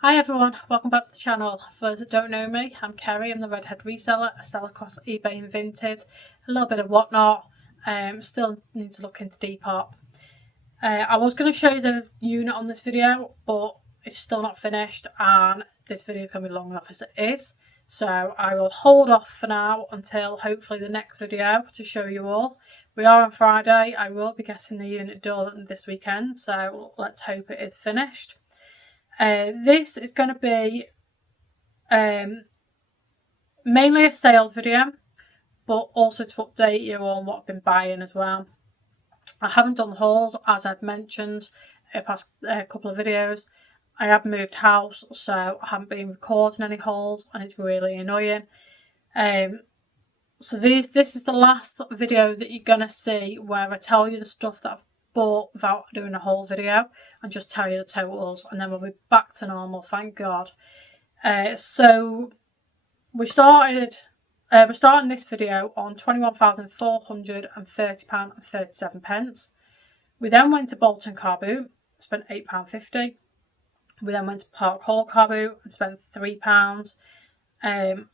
Hi everyone, welcome back to the channel. For those that don't know me, I'm Kerry. I'm the redhead reseller. I sell across eBay and Vinted, a little bit of whatnot. Still need to look into Depop. I was going to show you the unit on this video, but it's still not finished and this video is going to be long enough as it is. So I will hold off for now until hopefully the next video to show you all. We are on Friday. I will be getting the unit done this weekend, so let's hope it is finished. This is going to be mainly a sales video, but also to update you on what I've been buying as well. I haven't done hauls, as I've mentioned in the past couple of videos. I have moved house, so I haven't been recording any hauls, and it's really annoying. So this is the last video that you're going to see where I tell you the stuff that I've bought without doing a whole video and just tell you the totals, and then we'll be back to normal, thank God. So we're starting this video on £21,430.37. We then went to Bolton Car Boot, spent £8.50. We then went to Park Hall Car Boot and spent £3. I've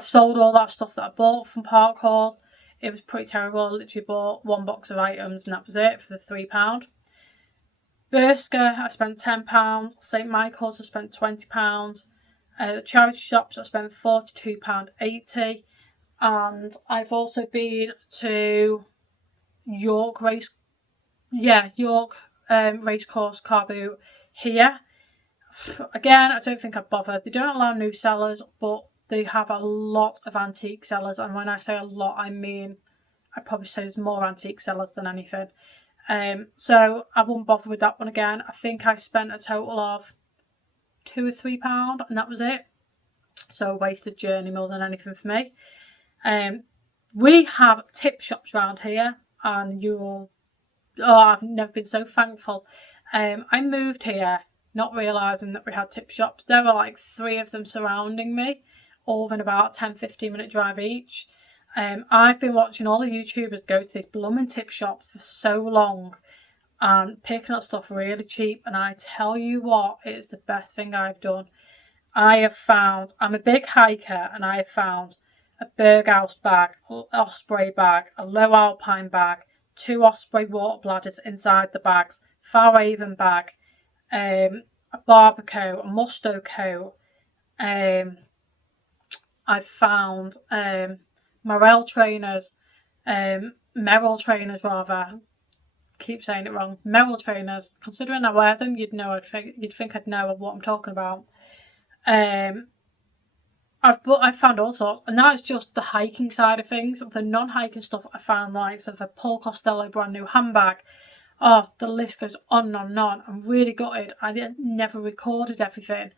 sold all that stuff that I bought from Park Hall. It was pretty terrible. I literally bought one box of items and that was it for the £3. Berska, I spent £10. St Michael's, I spent £20. The charity shops, I spent £42.80. And I've also been to York Racecourse Car Boot here. Again, I don't think I'd bother. They don't allow new sellers, but they have a lot of antique sellers, and when I say a lot, I mean I'd probably say there's more antique sellers than anything. So I wouldn't bother with that one again. I think I spent a total of £2 or £3 and that was it. So a wasted journey more than anything for me. We have tip shops around here, and I've never been so thankful. I moved here not realising that we had tip shops. There were like 3 of them surrounding me, all within about 10-15 minute drive each. I've been watching all the YouTubers go to these blooming tip shops for so long and picking up stuff really cheap, and I tell you what, it's the best thing I've done. I'm a big hiker, and I have found a Berghaus bag, Osprey bag, a low alpine bag, 2 Osprey water bladders inside the bags, Fairhaven bag, a Barbacoa, a Musto coat. I've found Merrell trainers, Merrell trainers rather. Keep saying it wrong. Merrell trainers. Considering I wear them, you'd think I'd know what I'm talking about. I've found all sorts, and that's just the hiking side of things. The non-hiking stuff, I found likes of a Paul Costello brand new handbag. Oh, the list goes on and on and on. I'm really gutted. I never recorded everything.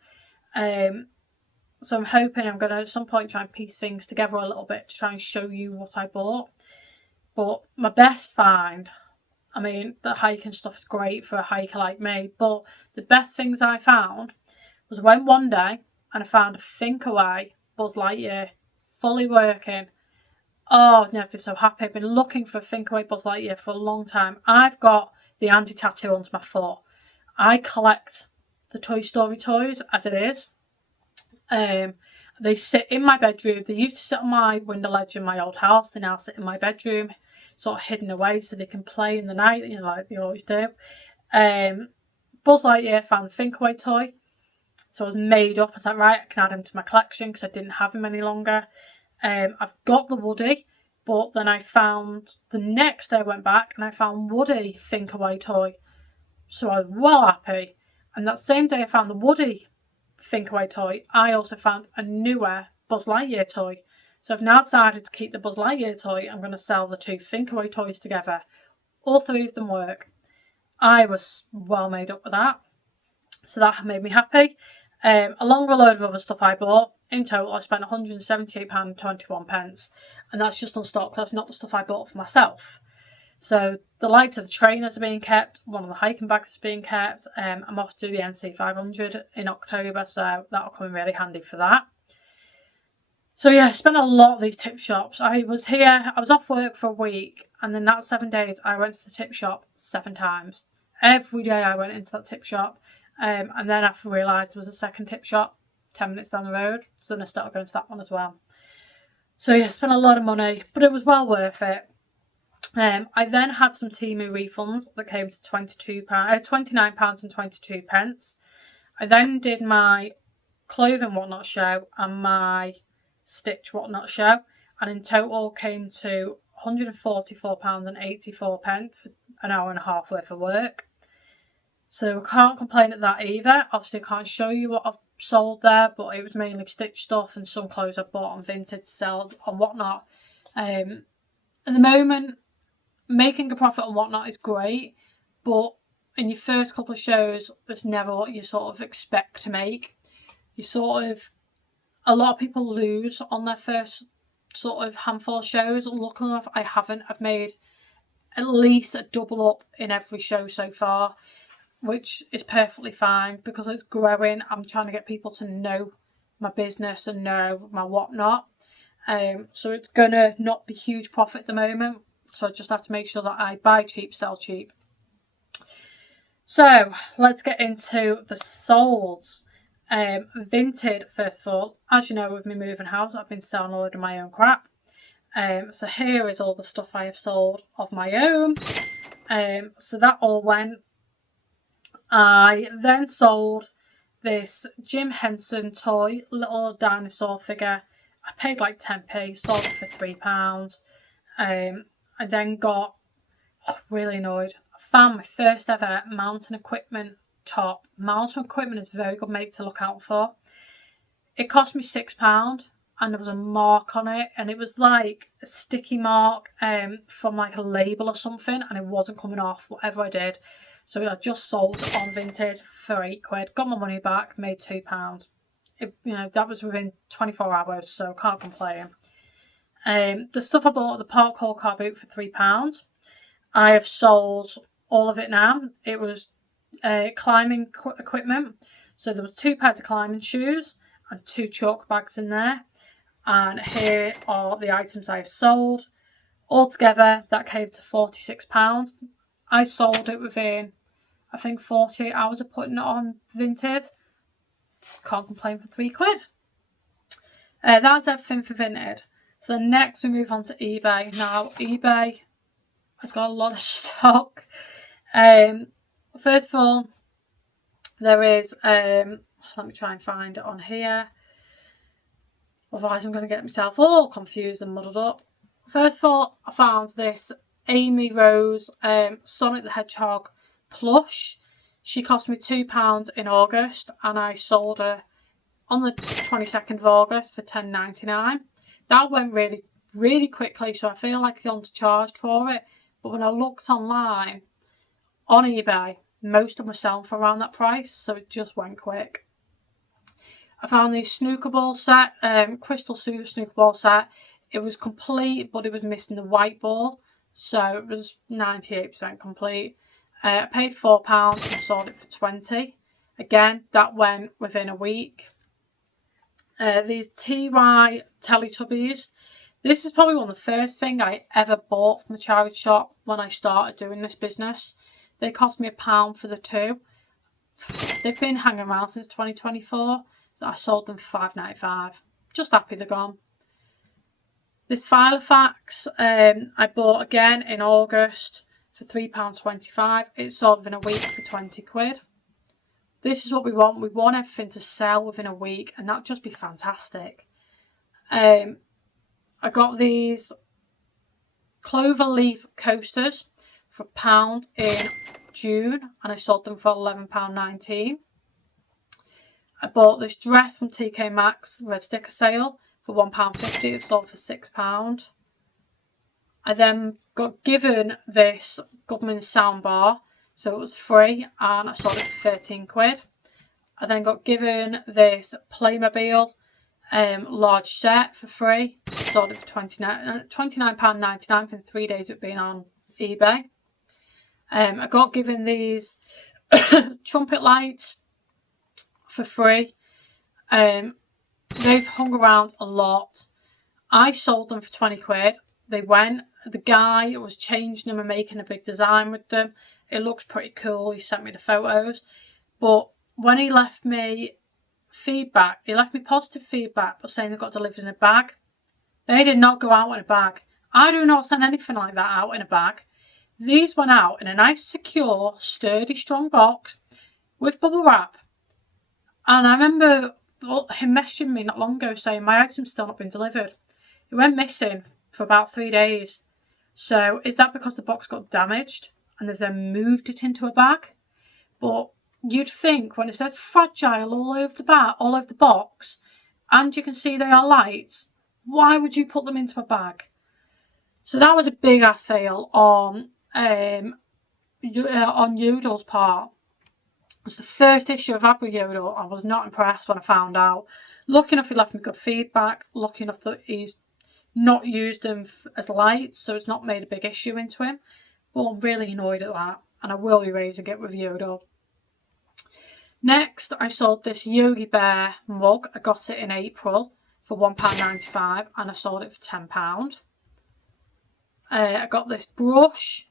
So I'm hoping I'm going to at some point try and piece things together a little bit to try and show you what I bought. But my best find, I mean, the hiking stuff is great for a hiker like me, but the best things I found was I went one day and I found a Thinkaway Buzz Lightyear fully working. Oh, I've never been so happy. I've been looking for a Thinkaway Buzz Lightyear for a long time. I've got the Andy tattoo onto my foot. I collect the Toy Story toys as it is. They sit in my bedroom. They used to sit on my window ledge in my old house. They now sit in my bedroom, sort of hidden away so they can play in the night, like they always do. Buzz Lightyear found the Thinkaway toy. So I was made up. I was like, right, I can add him to my collection because I didn't have him any longer. I've got the Woody, but then the next day I went back and I found Woody Thinkaway toy. So I was well happy. And that same day I found the Woody Thinkaway toy, I also found a newer Buzz Lightyear toy. So I've now decided to keep the Buzz Lightyear toy. I'm going to sell the 2 Thinkaway toys together. All 3 of them work. I was well made up with that. So that made me happy. Along with a load of other stuff I bought. In total, I spent £178.21. And that's just on stock. That's not the stuff I bought for myself. So the likes of the trainers are being kept. One of the hiking bags is being kept. I'm off to do the NC 500 in October, so that'll come in really handy for that. So yeah, I spent a lot of these tip shops. I was off work for a week, and then that 7 days I went to the tip shop 7 times. Every day I went into that tip shop, and then I realised there was a second tip shop 10 minutes down the road, so then I started going to that one as well. So yeah, I spent a lot of money, but it was well worth it. I then had some Temu refunds that came to £29.22. I then did my clothing whatnot show and my stitch whatnot show, and in total came to £144.84 for an hour and a half worth of work. So I can't complain at that either. Obviously I can't show you what I've sold there, but it was mainly stitch stuff and some clothes I bought on Vinted to sell on whatnot. At the moment, making a profit on whatnot is great, but in your first couple of shows, it's never what you sort of expect to make. A lot of people lose on their first sort of handful of shows. Luckily enough, I haven't. I've made at least a double up in every show so far, which is perfectly fine because it's growing. I'm trying to get people to know my business and know my whatnot. So it's gonna not be huge profit at the moment. So I just have to make sure that I buy cheap, sell cheap. So let's get into the solds. Vinted, first of all, as you know, with me moving house, I've been selling a load of my own crap. So here is all the stuff I have sold of my own. So that all went. I then sold this Jim Henson toy, little dinosaur figure. I paid like 10p, sold it for £3. I then got really annoyed. I found my first ever mountain equipment top. Mountain equipment is very good, mate, to look out for. It cost me £6 and there was a mark on it, and it was like a sticky mark from like a label or something, and it wasn't coming off whatever I did. So I just sold it on Vinted for £8, got my money back, made £2. That was within 24 hours, so can't complain. The stuff I bought at the park hall car boot for £3. I have sold all of it now. It was climbing equipment. So there was 2 pairs of climbing shoes and 2 chalk bags in there. And here are the items I have sold. Altogether, that came to £46. I sold it within, I think, 48 hours of putting it on Vinted. Can't complain for £3. That's everything for Vinted. So next we move on to eBay. Now eBay has got a lot of stock. First of all, there is, let me try and find it on here. Otherwise I'm going to get myself all confused and muddled up. First of all, I found this Amy Rose Sonic the Hedgehog plush. She cost me £2 in August, and I sold her on the 22nd of August for £10.99. That went really, really quickly, so I feel like I undercharged for it. But when I looked online, on eBay, most of them were selling for around that price, so it just went quick. I found the snooker ball set, crystal snooker ball set. It was complete, but it was missing the white ball, so it was 98% complete. I paid £4 and sold it for £20. Again, that went within a week. These TY Teletubbies. This is probably one of the first thing I ever bought from a charity shop when I started doing this business. They cost me £1 for the 2. They've been hanging around since 2024, so I sold them for £5.95. Just happy they're gone. This Filofax I bought again in August for £3.25. It sold within a week for £20. This is what we want. We want everything to sell within a week, and that'd just be fantastic. I got these clover leaf coasters for £1 in June, and I sold them for £11.19. I bought this dress from TK Maxx red sticker sale for £1.50. It sold for £6. I then got given this Goodman soundbar, so it was free, and I sold it for £13. I then got given this Playmobil large set for free. Sold it for £29.99 for 3 days of being on eBay. I got given these trumpet lights for free. They've hung around a lot. I sold them for £20. They went. The guy was changing them and making a big design with them. it looks pretty cool. He sent me the photos. But when he left me feedback, he left me positive feedback, but saying they got delivered in a bag. They did not go out in a bag. I do not send anything like that out in a bag. These went out in a nice, secure, sturdy, strong box with bubble wrap. And I remember him messaging me not long ago saying my item's still not been delivered. It went missing for about 3 days. So is that because the box got damaged and they've then moved it into a bag? But you'd think when it says fragile all over the box, and you can see they are light, why would you put them into a bag? So that was a big ass fail on Yodel's part. It was the first issue I've had with Yodel. I was not impressed when I found out. Lucky enough he left me good feedback. Lucky enough that he's not used them as lights, so it's not made a big issue into him. But I'm really annoyed at that, and I will be raising it with Yodel. Next, I sold this Yogi Bear mug. I got it in April for £1.95 and I sold it for £10. I got this brush.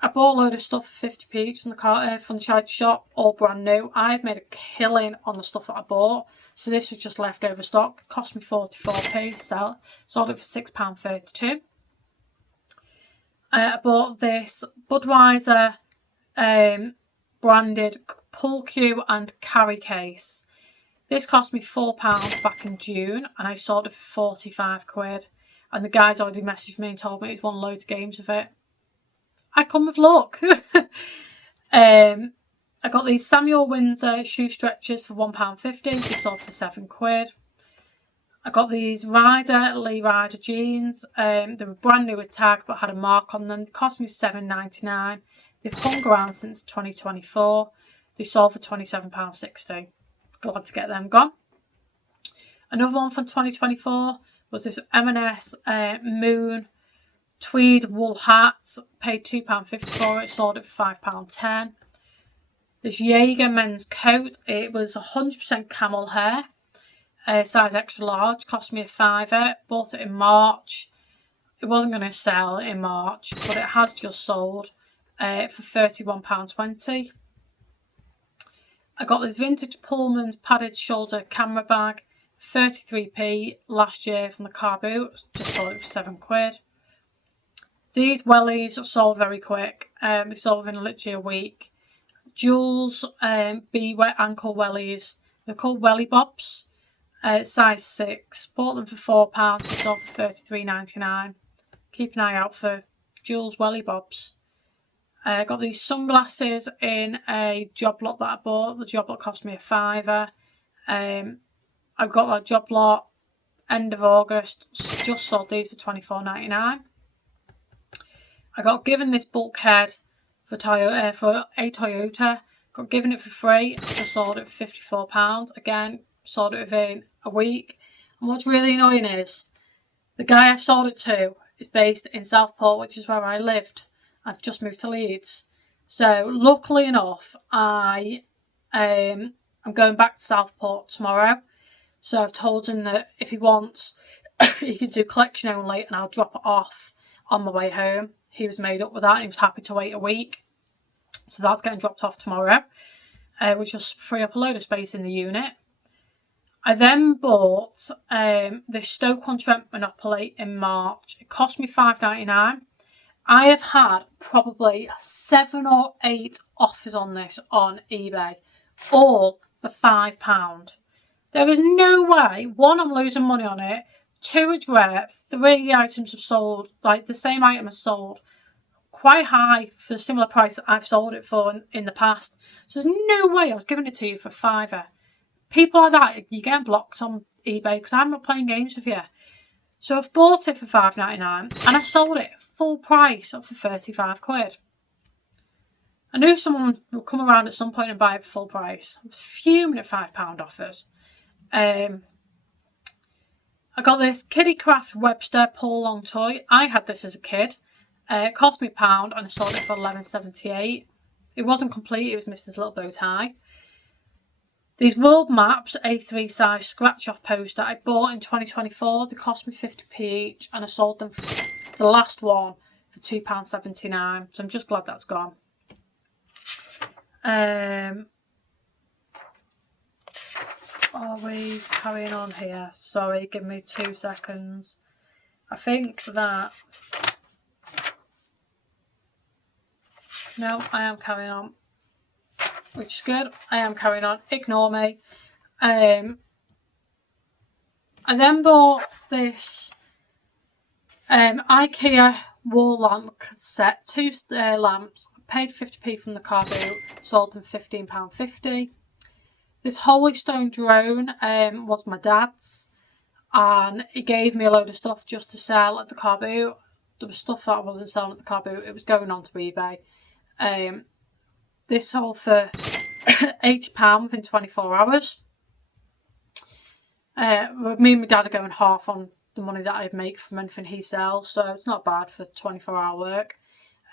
I bought a load of stuff for 50p from the charity shop, all brand new. I've made a killing on the stuff that I bought. So this was just leftover stock. It cost me 44p. Sold it for £6.32. I bought this Budweiser branded pull cue and carry case. This cost me £4 back in June and I sold it for 45 quid. And the guy's already messaged me and told me he's won loads of games of it. I come with luck. I got these Samuel Windsor shoe stretchers for £1.50. They sold for 7 quid. I got these Lee Ryder jeans. They were brand new with tag but had a mark on them. They cost me £7.99. They've hung around since 2024. They sold for £27.60. Glad to get them gone. Another one from 2024 was this M&S Moon tweed wool hat. Paid £2.50 for it. Sold it for £5.10. This Jaeger men's coat. It was 100% camel hair. Size extra large. Cost me a £5. Bought it in March. It wasn't going to sell in March, but it has just sold for £31.20. I got this vintage Pullman's padded shoulder camera bag, 33p last year from the car boot. Just sold it for 7 quid. These wellies sold very quick. They sold within literally a week. Jules B wet ankle wellies. They're called welly bobs. Size 6. Bought them for £4. They sold for £33.99. Keep an eye out for Jules welly bobs. I got these sunglasses in a job lot that I bought. The job lot cost me a £5. I got that job lot end of August. Just sold these for £24.99. I got given this bulkhead for a Toyota. Got given it for free. Just sold it for £54. Again, sold it within a week. And what's really annoying is the guy I've sold it to is based in Southport, which is where I lived. I've just moved to Leeds. So luckily enough, I'm going back to Southport tomorrow. So I've told him that if he wants, he can do collection only and I'll drop it off on my way home. He was made up with that. He was happy to wait a week. So that's getting dropped off tomorrow, which will free up a load of space in the unit. I then bought this Stoke-on-Trent Monopoly in March. It cost me £5.99. I have had probably 7 or 8 offers on this on eBay, all for £5. There is no way, 1, I'm losing money on it, 2, it's rare, 3, the items have sold, like the same item has sold quite high for the similar price that I've sold it for in the past. So there's no way I was giving it to you for £5. People like that, you're getting blocked on eBay because I'm not playing games with you. So I've bought it for £5.99 and I sold it full price for 35 quid. I knew someone would come around at some point and buy it for full price. I was fuming at £5 offers. I got this Kiddie Craft Webster pull long toy. I had this as a kid. It cost me £1 and I sold it for £11.78. It wasn't complete, it was missing this little bow tie. These World Maps A3 size scratch off poster I bought in 2024. They cost me 50p each and I sold them for the last one for £2.79. So I'm just glad that's gone. Are we carrying on here? Sorry, give me 2 seconds. I think that... No, I am carrying on. Which is good. I am carrying on. Ignore me. I then bought this IKEA wall lamp set. 2 lamps. Paid 50p from the car boot. Sold them £15.50. This Holy Stone drone was my dad's. And he gave me a load of stuff just to sell at the car boot. There was stuff that I wasn't selling at the car boot. It was going on to eBay. This sold for £80 within 24 hours. Me and my dad are going half on the money that I'd make from anything he sells, so it's not bad for 24-hour work.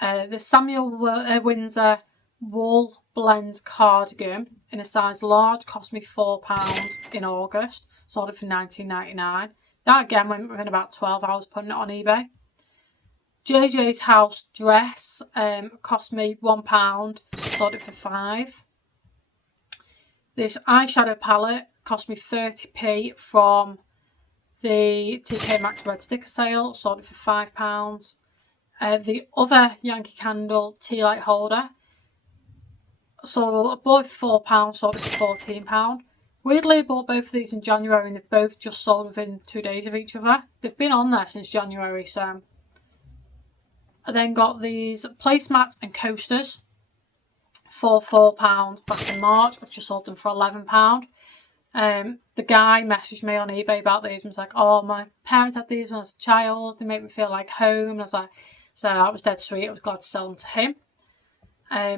The Samuel Windsor wool blend cardigan in a size large cost me £4 in August. Sold it for £19.99. That again went within about 12 hours putting it on eBay. JJ's house dress cost me £1. Sold it for £5. This eyeshadow palette cost me 30p from the TK Maxx Red Sticker sale. Sold it for £5. The other Yankee Candle tea light holder bought it for £4. Sold it for £14. Weirdly, I bought both of these in January and they've both just sold within 2 days of each other. They've been on there since January, so... I then got these placemats and coasters for £4 back in March. I've just sold them for £11. The guy messaged me on eBay about these and was like, oh, my parents had these when I was a child. They make me feel like home. And I was like, so that was dead sweet. I was glad to sell them to him.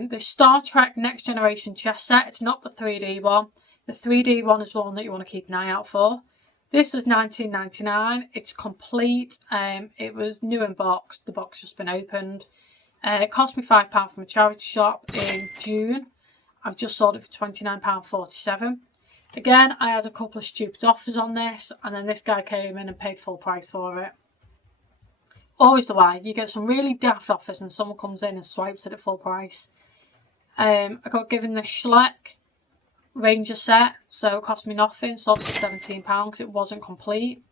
The Star Trek Next Generation chess set. It's not the 3D one. The 3D one is one that you want to keep an eye out for. This was £19.99. It's complete. It was new in box. The box just been opened. It cost me £5 from a charity shop in June. I've just sold it for £29.47. Again, I had a couple of stupid offers on this, and then this guy came in and paid full price for it. Always the way. You get some really daft offers and someone comes in and swipes it at full price. I got given the Schleck Ranger set, so it cost me nothing. Sold it for £17 because it wasn't complete.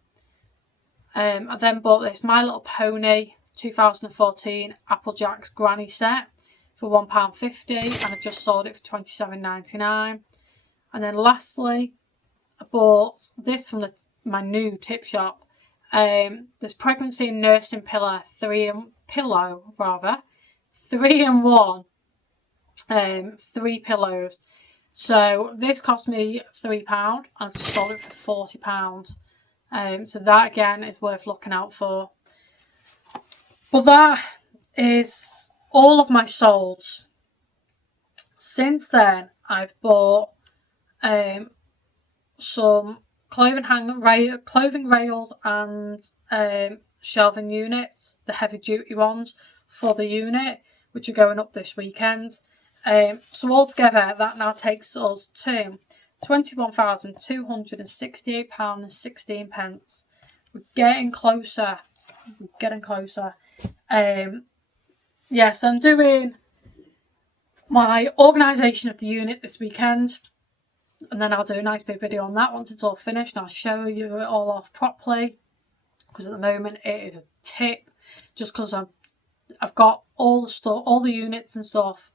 I then bought this My Little Pony 2014 Applejack's Granny set for £1.50 and I just sold it for £27.99. And then lastly, I bought this from my new tip shop. This Pregnancy and Nursing Pillow 3-in-1. 3 pillows. So this cost me £3 and I've just sold it for £40. So that again is worth looking out for. But that is all of my solds. Since then, I've bought some clothing rails and shelving units, the heavy duty ones for the unit, which are going up this weekend. So altogether, that now takes us to £21,268.16. We're getting closer. So I'm doing my organisation of the unit this weekend, and then I'll do a nice big video on that once it's all finished, and I'll show you it all off properly, because at the moment it is a tip, just because I've got all the stuff, all the units and stuff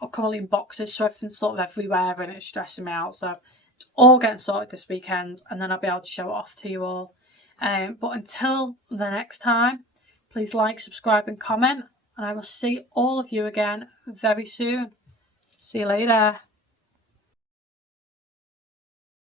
are currently in boxes, so everything's sort of everywhere and it's stressing me out. So it's all getting sorted this weekend, and then I'll be able to show it off to you all. But until the next time, please like, subscribe and comment, and I will see all of you again very soon. See you later.